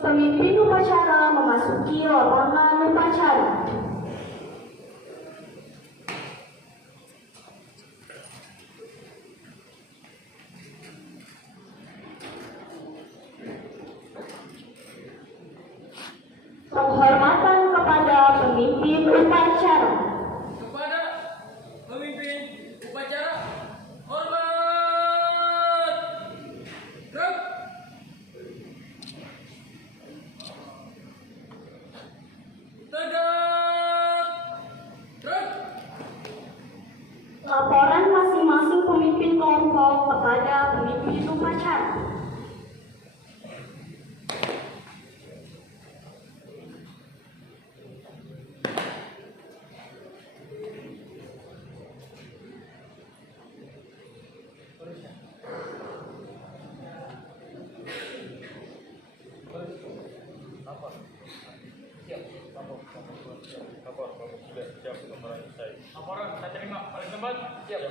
Pemimpin upacara memasuki lapangan upacara. Penghormatan kepada pemimpin upacara. Kepada pemimpin upacara, hormat. Gerak. Tegak. Gerak. Laporan masing-masing pemimpin kelompok kepada pemimpin upacara. Laporan saya terima. Balik tempat. Siap.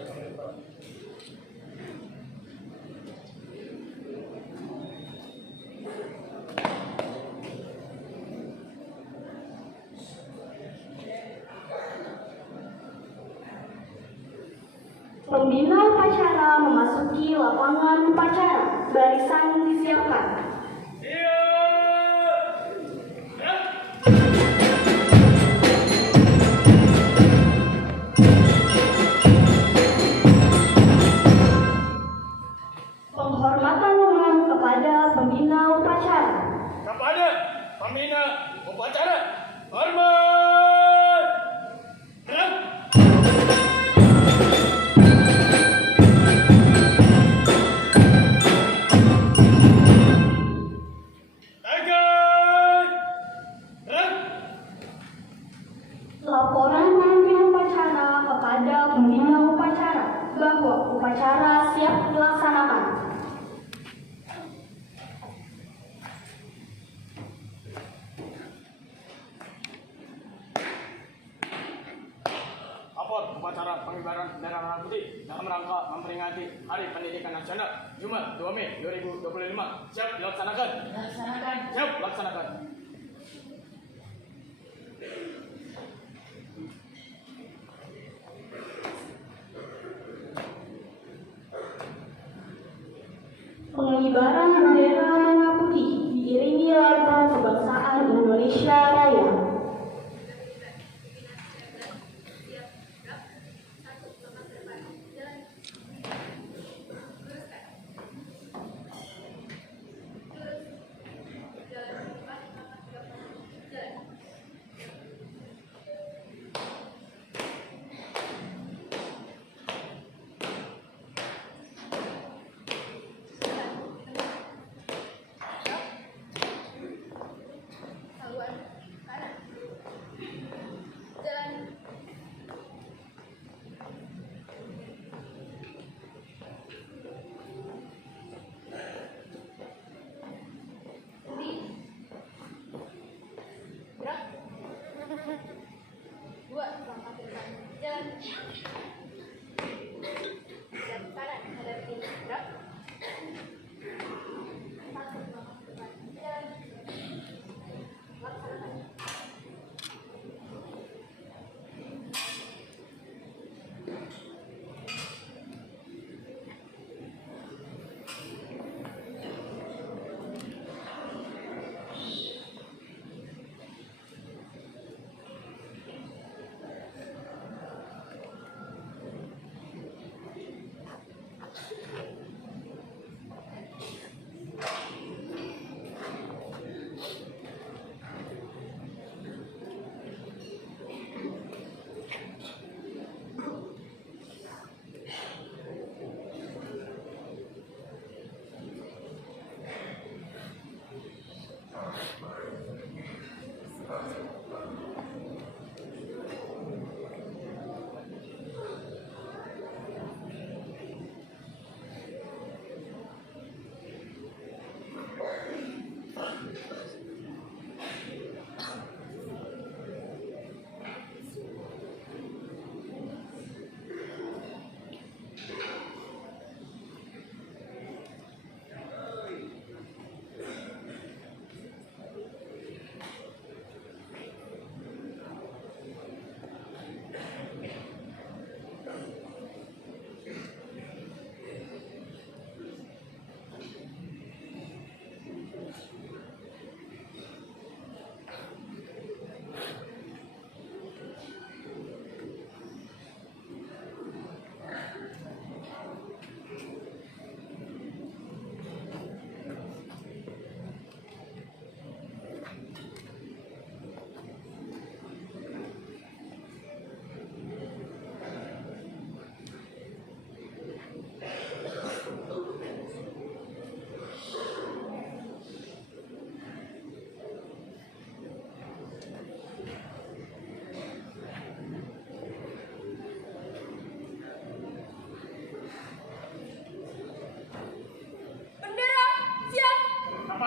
Pembina upacara memasuki lapangan upacara. Barisan disiapkan. Penghormatan umum kepada pembina upacara. Kepada pembina upacara, hormat. Gerak. Tegak. Gerak. Laporan pemimpin upacara kepada pembina upacara bahwa upacara siap dilaksanakan. Lapor upacara pengibaran bendera merah putih dalam rangka memperingati Hari Pendidikan Nasional Jumat 2 Mei 2025. Siap dilaksanakan. Siap dilaksanakan. Pengibaran bendera merah putih diiringi lagu kebangsaan Indonesia Raya.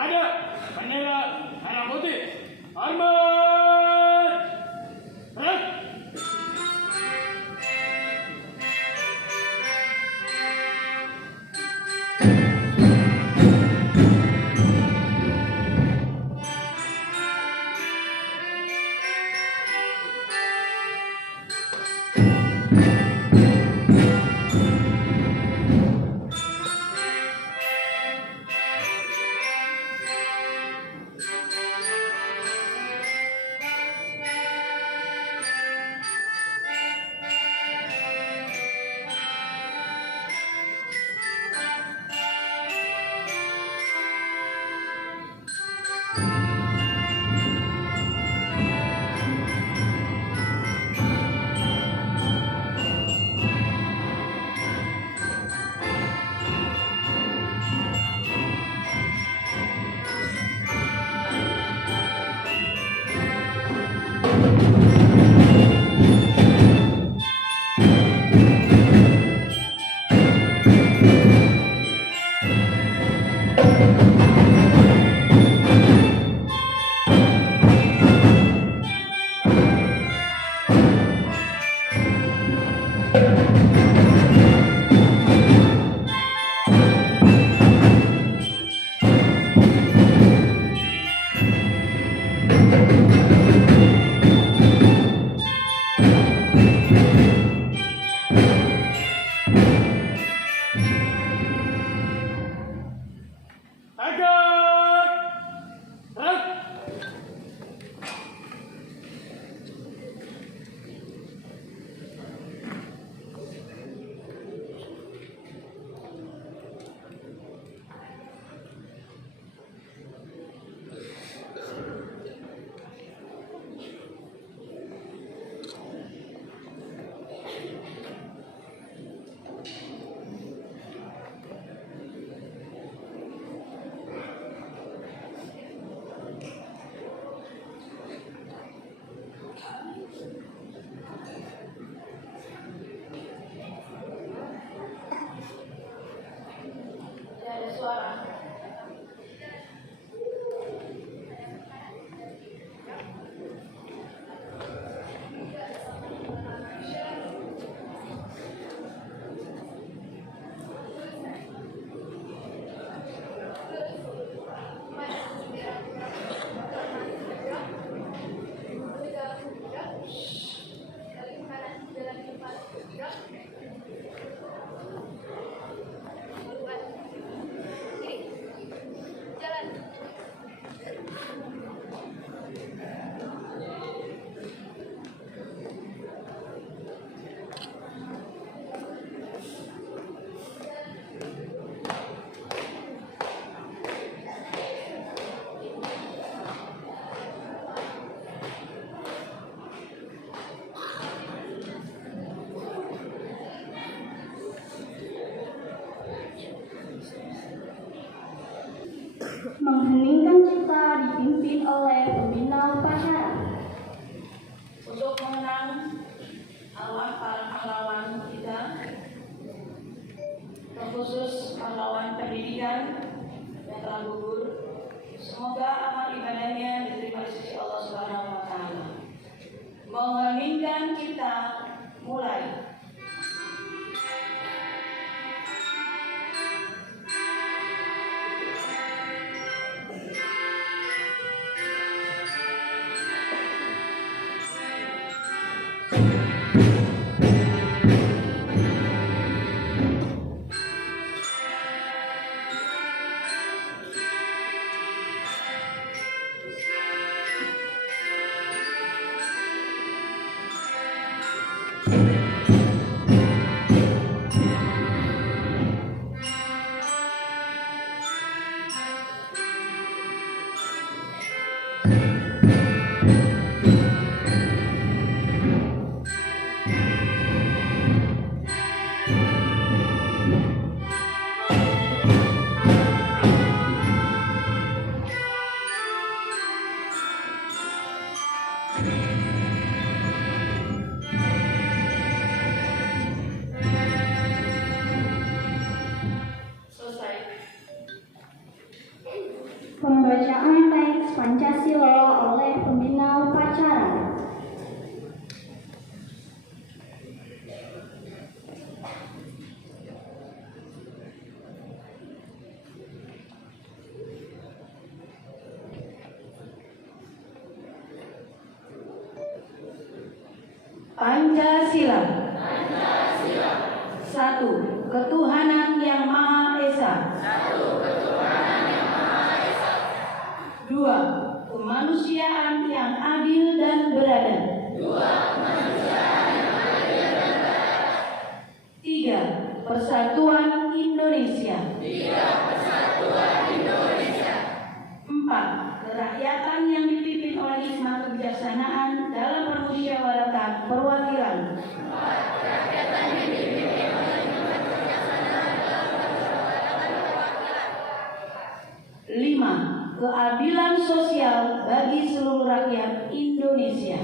kepada bendera merah putih. Hormat. Gerak. Mengheningkan cipta dipimpin oleh pembina upacara. Untuk mengenang para pahlawan kita, terkhusus pahlawan pendidikan yang telah gugur, semoga amal ibadahnya diterima di sisi Allah Subhanahu wa Ta'ala. Mengheningkan cipta, mulai. Pembacaan teks Pancasila oleh pembina upacara. Pancasila. Satu, ketuhanan yang Maha Esa. Dua, kemanusiaan yang adil dan beradab. Tiga, persatuan Indonesia. Empat, kerakyatan yang dipimpin oleh hikmah kebijaksanaan dalam permusyawaratan perwakilan. Lima, keadilan sosial bagi seluruh rakyat Indonesia.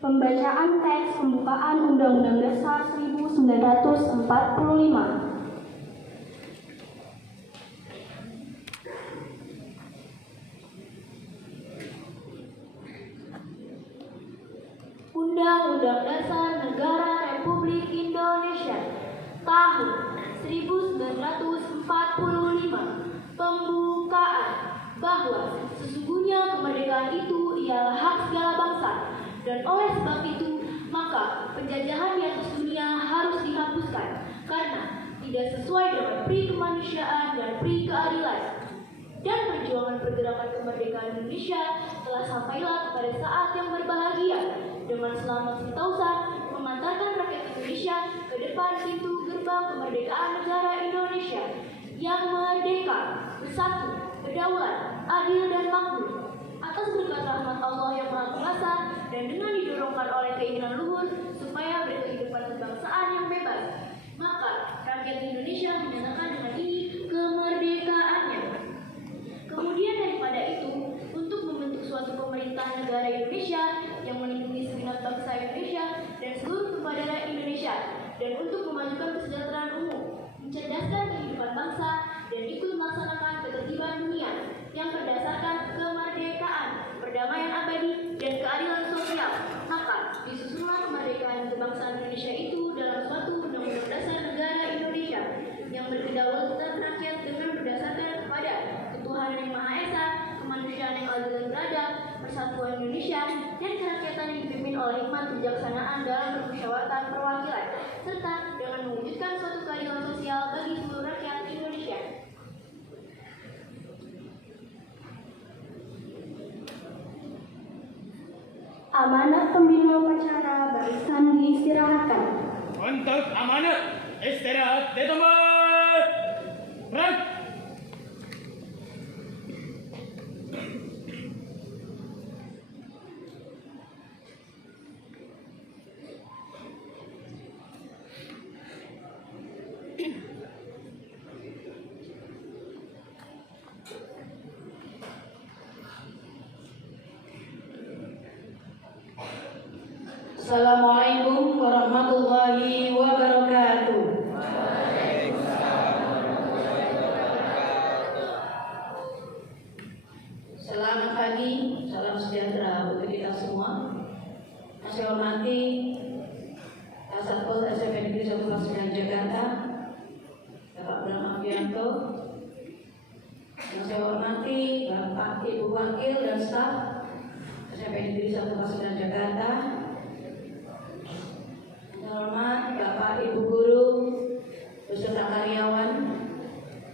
Pembacaan teks pembukaan Undang-Undang Dasar 1945. Undang-Undang Dasar Negara Republik Indonesia tahun 1945 pembukaan bahwa sesungguhnya kemerdekaan itu ialah hak segala bangsa, dan oleh sebab itu maka penjajahan di atas dunia harus dihapuskan karena tidak sesuai dengan pri kemanusiaan dan pri keadilan. Dan perjuangan pergerakan kemerdekaan Indonesia telah sampailah kepada saat yang berbahagia dengan selamat sentosa mengantarkan rakyat Indonesia ke depan pintu gerbang kemerdekaan negara Indonesia yang merdeka, bersatu, berdaulat, adil dan makmur. Atas berkat rahmat Allah yang Maha Kuasa dan dengan didorongkan oleh keinginan luhur supaya berkehidupan kebangsaan yang bebas, maka rakyat Indonesia menyatakan dengan ini kemerdekaannya. Kemudian daripada itu, untuk membentuk suatu pemerintah negara Indonesia yang melindungi segenap bangsa Indonesia dan seluruh kepada Indonesia, dan untuk memajukan kesejahteraan umum, mencerdaskan kehidupan bangsa, dan ikut melaksanakan ketertiban dunia yang berdasarkan kemerdekaan, perdamaian abadi, dan keadilan sosial. Maka disusunlah kemerdekaan kebangsaan Indonesia itu dalam suatu undang-undang dasar negara Indonesia yang berkedaulatan rakyat dengan berdasarkan kepada ketuhanan yang Maha Esa, kemanusiaan yang adil dan beradab, persatuan Indonesia, dan kerakyatan yang dipimpin oleh hikmat kebijaksanaan dalam permusyawaratan perwakilan, serta dengan mewujudkan suatu keadilan sosial bagi seluruh rakyat Indonesia. Amanat pembina upacara barisan diistirahatkan. Untuk amanat istirahat di tempat. Gerak. Assalamualaikum warahmatullahi wabarakatuh. Selamat pagi, salam sejahtera untuk kita semua. Yang saya hormati Kasatpol SMP Negeri 1 Kelas 9 Jakarta, Bapak Bram Afianto. Yang saya hormati Bapak Ibu Wakil dan staf SMP Negeri 1 Kelas 9 Jakarta. Hormat Bapak Ibu Guru beserta karyawan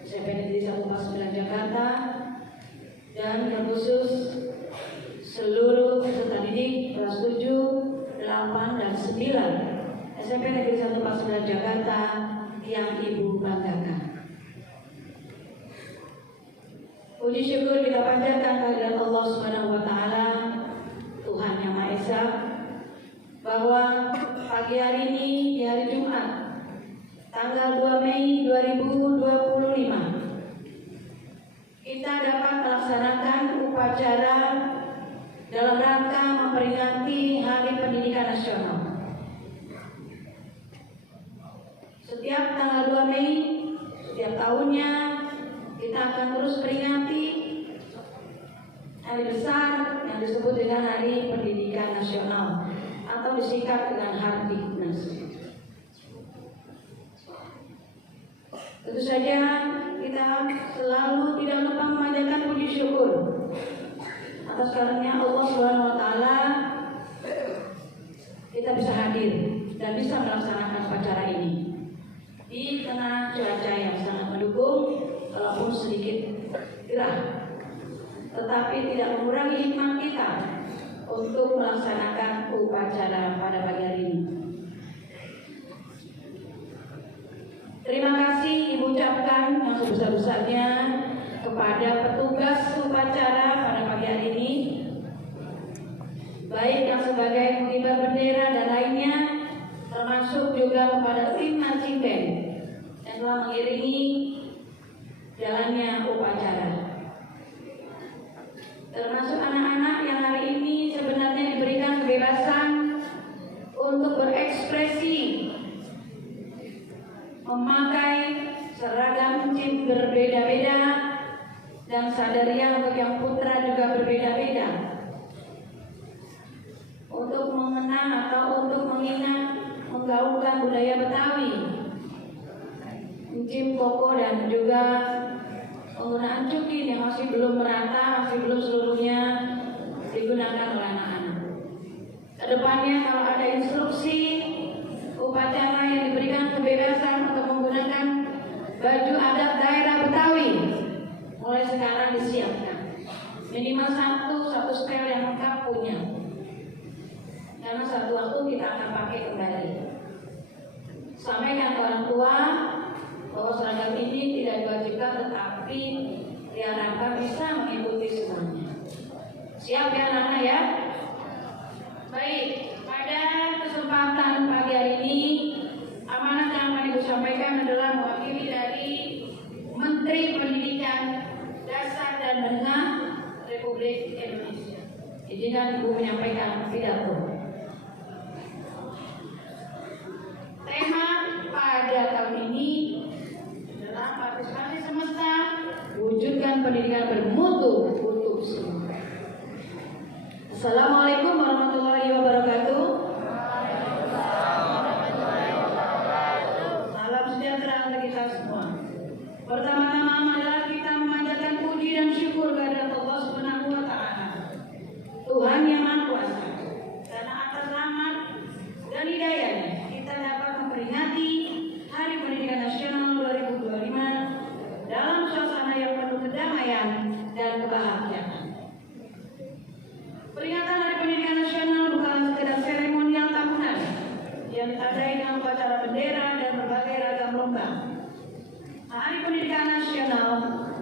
SMP Negeri 1 Kelas 9 Jakarta, dan terkhusus seluruh peserta didik kelas 7, 8, dan 9 SMP Negeri 1 Kelas 9 Jakarta yang Ibu banggakan. Puji syukur kita panjatkan kehadirat Allah Subhanahu wa Ta'ala, Tuhan yang Maha Esa, bahwa pagi hari ini dalam rangka memperingati Hari Pendidikan Nasional. Setiap tanggal 2 Mei setiap tahunnya kita akan terus peringati hari besar yang disebut dengan Hari Pendidikan Nasional atau disingkat dengan Hardiknas. Tentu saja kita selalu tidak lupa memanjatkan puji syukur atas karunia Allah Subhanahu wa taala kita bisa hadir dan bisa melaksanakan upacara ini di tengah cuaca yang sangat mendukung walaupun sedikit gerah, tetapi tidak mengurangi hikmat kita untuk melaksanakan upacara pada pagi hari ini. Terima kasih Ibu ucapkan yang sebesar-besarnya kepada petugas upacara pada pagi hari ini, baik yang sebagai pengibar bendera dan lainnya, termasuk juga kepada tim marching band yang telah mengiringi jalannya upacara. Termasuk anak-anak yang hari ini sebenarnya diberikan kebebasan untuk berekspresi, memakai seragam jin berbeda-beda dan sadaria untuk yang putra juga berbeda-beda, untuk mengenang atau untuk mengingat menggaungkan budaya Betawi, jin koko dan juga penggunaan cukin yang masih belum merata, masih belum seluruhnya digunakan oleh anak-anak. Kedepannya kalau ada instruksi upacara yang diberikan kebebasan untuk menggunakan baju adat daerah Betawi, mulai sekarang disiapkan minimal satu setel yang lengkap punya, karena satu waktu kita akan pakai kembali. Sampaikan ke orang tua bahwa seragam ini tidak diwajibkan, tetapi diharapkan bisa mengikuti semuanya. Siap ya anak-anak ya? Baik, pada kesempatan pagi hari ini amanat yang akan Ibu sampaikan adalah mewakili dari Menteri Pendidikan Dasar dan Menengah Republik Indonesia. Izinkan Ibu menyampaikan pidato. Tema pada tahun ini adalah partisipasi semesta, wujudkan pendidikan bermutu untuk semua. Assalamualaikum warahmatullahi wabarakatuh. Salam sejahtera untuk kita semua. Pertama-tama adalah kita memanjatkan puji dan syukur kepada Allah Subhanahu wa taala, Tuhan yang Maha Kuasa, karena atas rahmat dan hidayahnya kita dapat memperingati Hari Pendidikan Nasional 2025 dalam suasana yang penuh kedamaian dan kebahagiaan. Peringatan Hari Pendidikan Nasional bukan sekedar seremonial tahunan yang ditandai dengan upacara bendera dan berbagai ragam lomba. Hari Pendidikan Nasional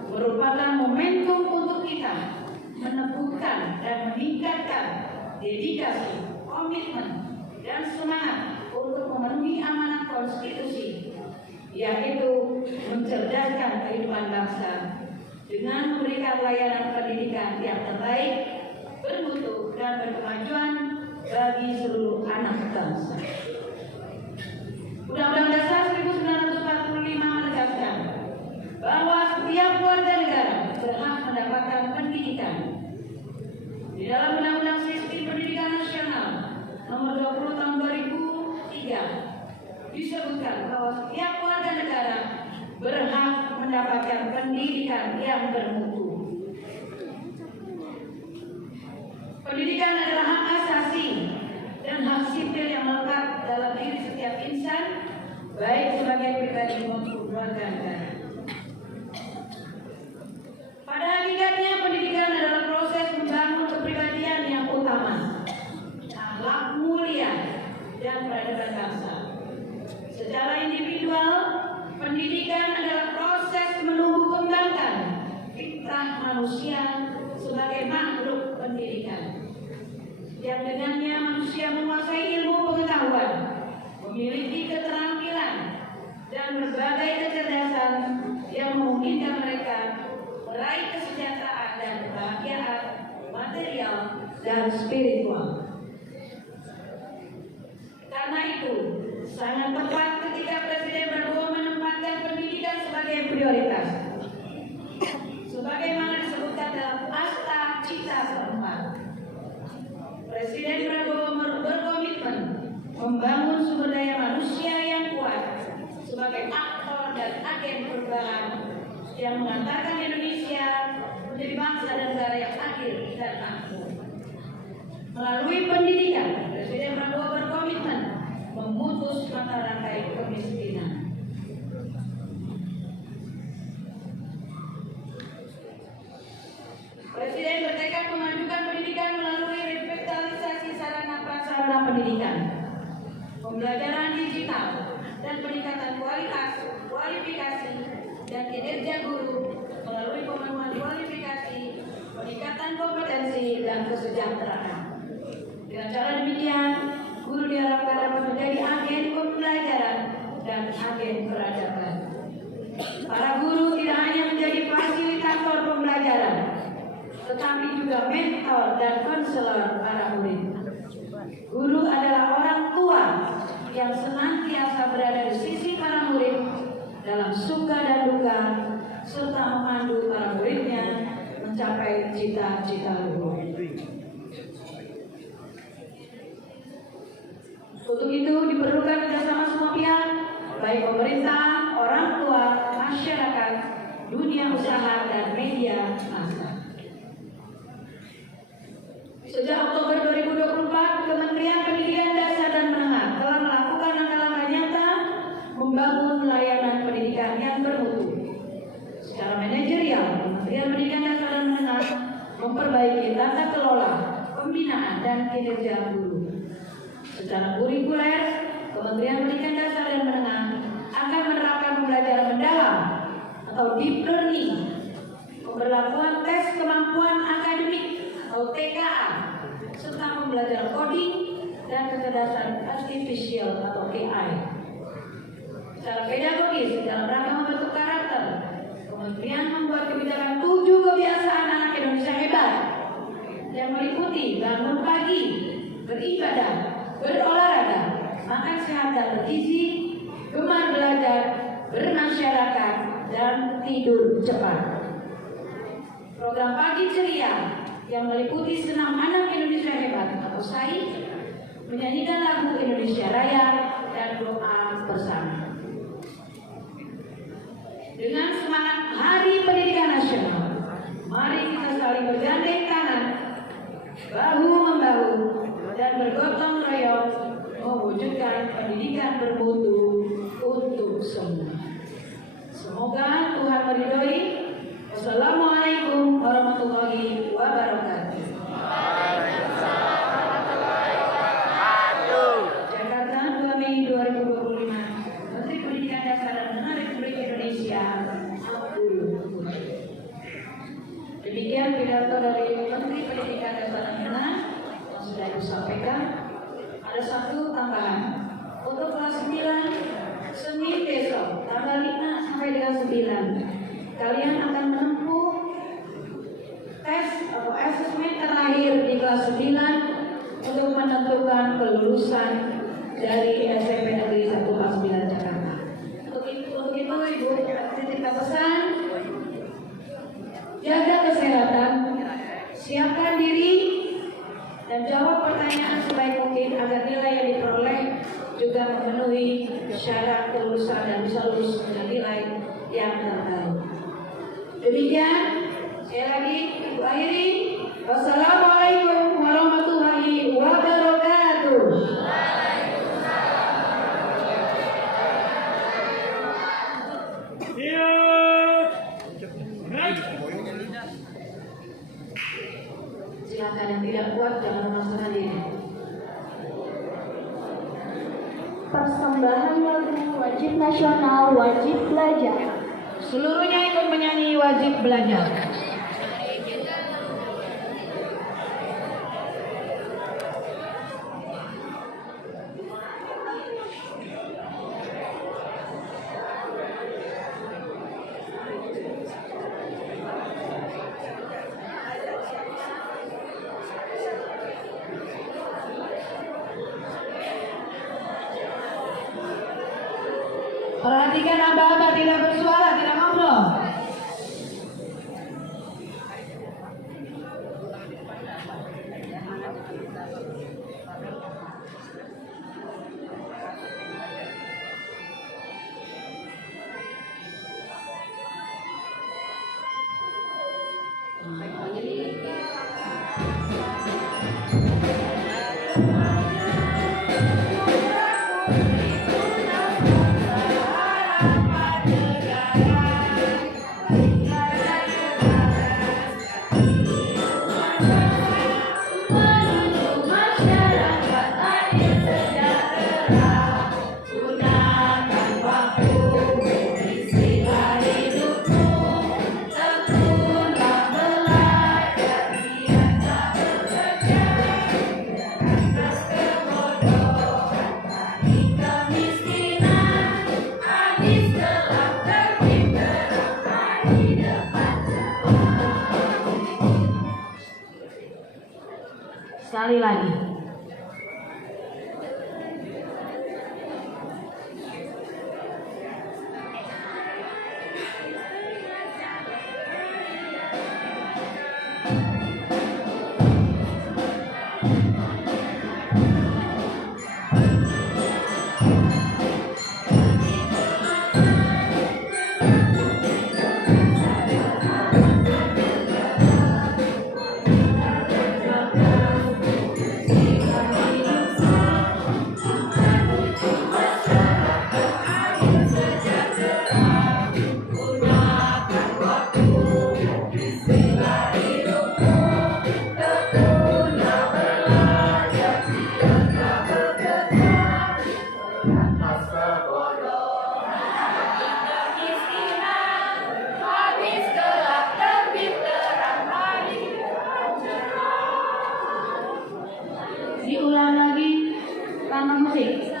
merupakan momentum untuk kita meneguhkan dan meningkatkan dedikasi, komitmen, dan semangat untuk memenuhi amanat konstitusi, yaitu mencerdaskan kehidupan bangsa dengan memberikan layanan pendidikan yang terbaik, bermutu, dan berkemajuan bagi seluruh anak bangsa. Undang-Undang Dasar 1945 menegaskan bahwa setiap warga negara berhak mendapatkan pendidikan. Di dalam Undang-Undang Sistem Pendidikan Nasional Nomor 20 Tahun 2003 disebutkan bahwa setiap warga negara berhak mendapatkan pendidikan yang bermutu. Pendidikan adalah hak asasi dan hak sipil yang melekat dalam diri setiap insan, baik sebagai pribadi maupun warga negara. Pada hakikatnya pendidikan adalah proses membangun kepribadian yang utama, akhlak mulia, dan peradaban bangsa. Secara individual, pendidikan adalah proses menumbuh kembangkan fitrah manusia sebagai makhluk pendidikan, yang dengannya manusia menguasai ilmu pengetahuan, memiliki keterampilan, dan berbagai kecerdasan dan spiritual. Karena itu, sangat tepat ketika Presiden Prabowo menempatkan pendidikan sebagai prioritas. Sebagaimana disebutkan dalam Akta Cita keempat, Presiden Prabowo berkomitmen membangun sumber daya manusia yang kuat sebagai aktor dan agen perubahan yang mengantarkan Indonesia menjadi bangsa dan negara yang adil dan makmur. Melalui pendidikan, Presiden Prabowo berkomitmen memutus mata rantai kemiskinan. Presiden bertekad memajukan pendidikan melalui revitalisasi sarana prasarana pendidikan, pembelajaran digital, dan peningkatan kualitas, kualifikasi, dan kinerja guru melalui pemenuhan kualifikasi, peningkatan kompetensi, dan kesejahteraan. Dengan cara demikian, guru diharapkan dapat menjadi agen pembelajaran dan agen peradaban. Para guru tidak hanya menjadi fasilitator pembelajaran, tetapi juga mentor dan konselor para murid. Guru adalah orang tua yang senantiasa berada di sisi para murid dalam suka dan duka, serta memandu para muridnya mencapai cita-cita luhur. Untuk itu diperlukan kerjasama semua pihak, baik pemerintah, orang tua, masyarakat, dunia usaha, dan media massa. Sejak Oktober 2024, Kementerian Pendidikan Dasar dan Menengah telah melakukan langkah-langkah nyata membangun layanan pendidikan yang bermutu. Secara manajerial, Kementerian Pendidikan Dasar dan Menengah memperbaiki tata kelola, pembinaan, dan kinerja guru. Secara kurikuler, Kementerian Pendidikan Dasar dan Menengah akan menerapkan pembelajaran mendalam atau deep learning, pemberlakuan tes kemampuan akademik atau TKA, serta pembelajaran coding dan kecerdasan artifisial atau AI. Secara pedagogis, dalam rangka membentuk karakter, Kementerian membuat kebijakan 7 kebiasaan anak Indonesia hebat yang meliputi bangun pagi, beribadah, berolahraga, makan sehat dan bergizi, gemar belajar, bermasyarakat, dan tidur cepat. Program Pagi Ceria yang meliputi senam anak Indonesia hebat atau SAI, menyanyikan lagu Indonesia Raya, dan doa bersama. Dengan semangat Hari Pendidikan Nasional, mari kita saling bergandeng tangan, bahu-membahu, dan bergotong royong mewujudkan pendidikan bermutu untuk semua. Semoga Tuhan meridhoi. Wassalamualaikum warahmatullahi wabarakatuh. Jakarta, 2 Mei 2025. Menteri Pendidikan Dasar dan Menengah Republik Indonesia, Abdul Muti. Demikian pidato dari Menteri Pendidikan Dasar dan Menengah yang sudah disampaikan. Ada satu tambahan untuk kelas 9 Senin besok tanggal 5 sampai dengan 9. Kalian akan menempuh tes atau asesmen terakhir di kelas 9 untuk menentukan kelulusan dari SMP Negeri 149 Jakarta. Untuk itu Ibu titipkan pesan, jaga kesehatan, siapkan diri, dan jawab pertanyaan sebaik mungkin agar nilai yang diperoleh juga memenuhi syarat kelulusan dan bisa lulus dengan nilai yang terbaik. Demikian, sekali lagi Ibu akhiri. Wassalamualaikum warahmatullahi wabarakatuh. Silakan yang tidak kuat jangan memaksakan diri. Persembahan lagu wajib nasional, wajib belajar. Seluruhnya ikut menyanyi wajib belajar. Perhatikan aba-aba tidak bersuara, tidak ngobrol. Sekali lagi. Diulang lagi tanpa musik.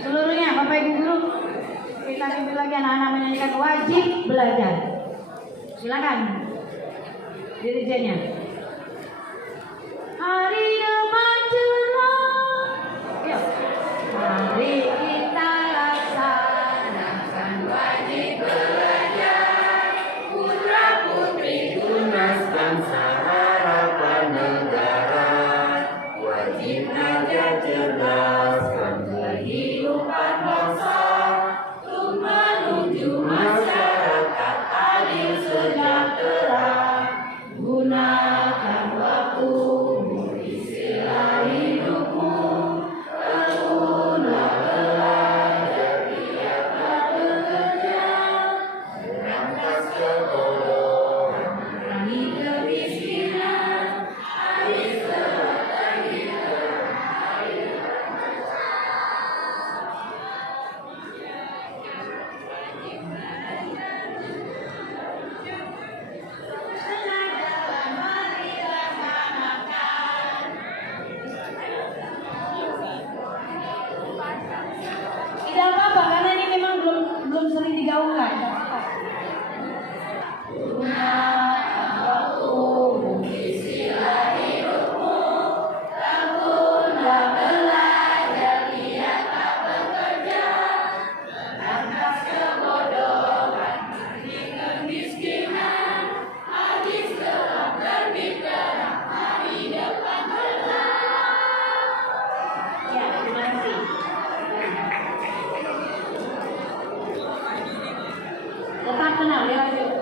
Seluruhnya Bapak Ibu guru, kita ambil lagi anak-anak menyanyikan wajib belajar. Silakan dirijennya. Hari depan cerah. Yuk. Mari kita laksanakan wajib belajar. Putra putri tunas bangsa harapan negara. Wajib belajar cerdaskan kehidupan bangsa untuk menuju masyarakat adil sejahtera. Gunakan waktumu, isilah hidupmu, tekunlah belajar, giatlah bekerja, berantas kebodohan, memerangi kemiskinan, habis tidak apa-apa karena ini memang belum sering digaungkan. Gunakan waktumu, isilah hidupmu, tekunlah belajar, giatlah bekerja, berantas kebodohan, memerangi kemiskinan, habis gelap terbit terang, hari depan cerah. Ya, terima kasih. Tetap tenang, lanjut.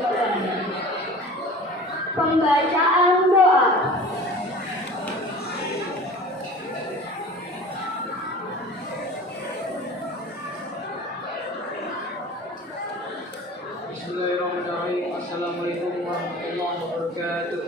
Pembacaan doa. Bismillahirrahmanirrahim. Assalamualaikum warahmatullahi wabarakatuh.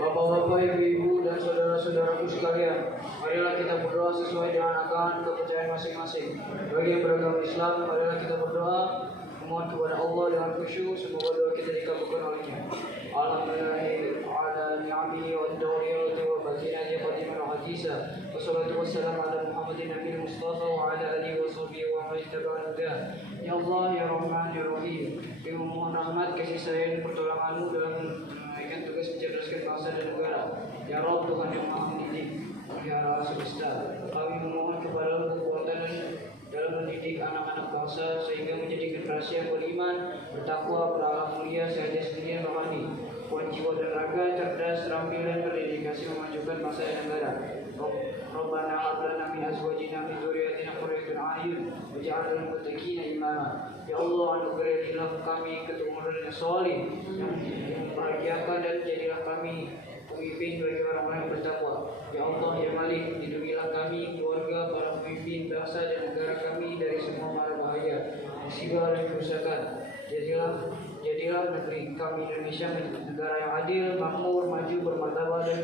Bapak-bapak, ibu-ibu, dan saudara-saudaraku sekalian, marilah kita berdoa sesuai dengan agama kepercayaan masing-masing. Bagi yang beragama Islam, marilah kita berdoa memohon kepada Allah dengan khusyuk, semoga doa kita dikabulkan olehnya. Alhamdulillah ala ni'amihi wa tawfiqihi wa barakatihi qadiman wa hadisa. Wassalatu wassalamu ala Muhammadin nabiyil Mustafa wa ala alihi wa sahbihi wa man ittaba'a hudah. Ya Allah ya Rahman ya Rahim, kami mohon rahmat kasih sayang pertolonganmu dalam menunaikan tugas mencerdaskan bangsa dan negara. Ya Rabb, Tuhan yang Maha Mendidik, ya Allah semesta, kami memohon memohon kepada kekuatan dalam mendidik anak-anak bangsa sehingga menjadi generasi yang beriman, bertakwa, berakhlak mulia, sehat dunia rohani, kuat jiwa dan raga, cerdas, terampil dan berdedikasi memajukan bangsa dan negara. Rabbana hab lana min azwajina min dzurriyyatina qurrata a'yun waj'alna lil muttaqina imama. Ya Allah, anugerahilah kami keturunan yang saleh yang membahagiakan dan jadilah kami pemimpin bagi orang-orang yang bertakwa. Ya Allah, ya Malik, lindungilah kami, keluarga, para pemimpin bangsa dan negara kami dari semua mara bahaya, musibah dan kerusakan. Jadilah negeri kami Indonesia menjadi negara yang adil, makmur, maju, bermartabat dan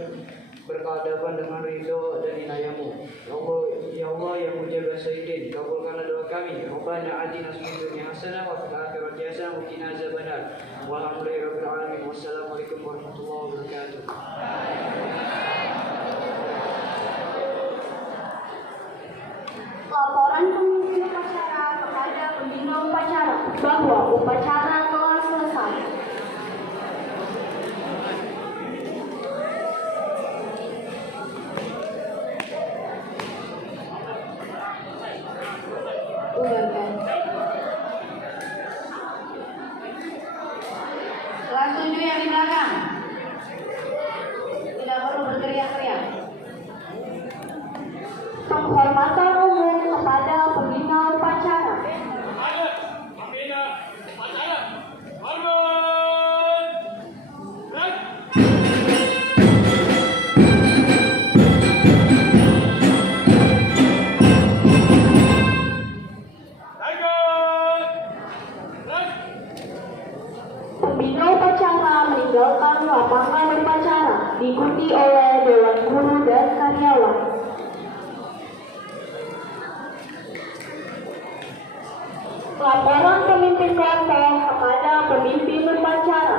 berkeadaban dengan ridho dan inayahmu. Ya Allah yang mujab sayyidin, kabulkanlah doa kami. Rabbana atina fid dunya hasanah wa fil akhirati hasanah wa qina azabannar. Walhamdulillahirabbil alamin. Wassalamualaikum warahmatullahi wabarakatuh. Laporan pemimpin upacara kepada pembina upacara bahwa upacara telah selesai. Kelas 7 yang di belakang. Tidak perlu berteriak-teriak. Penghormatan umum kepada pembina upacara. Pembina upacara meninggalkan lapangan upacara, diikuti oleh Dewan Guru dan karyawan. Laporan pemimpin kelompok kepada pemimpin upacara.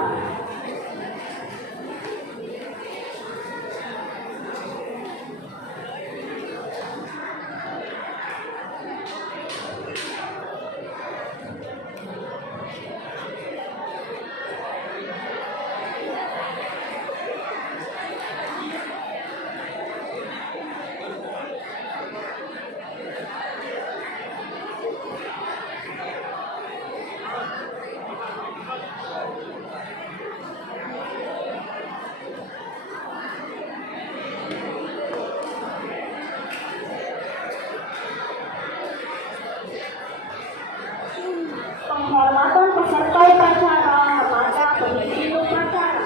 Penghormatan peserta upacara kepada pemimpin upacara.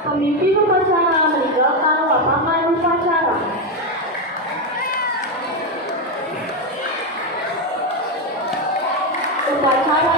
Pemimpin upacara meninggalkan lapangan upacara. Upacara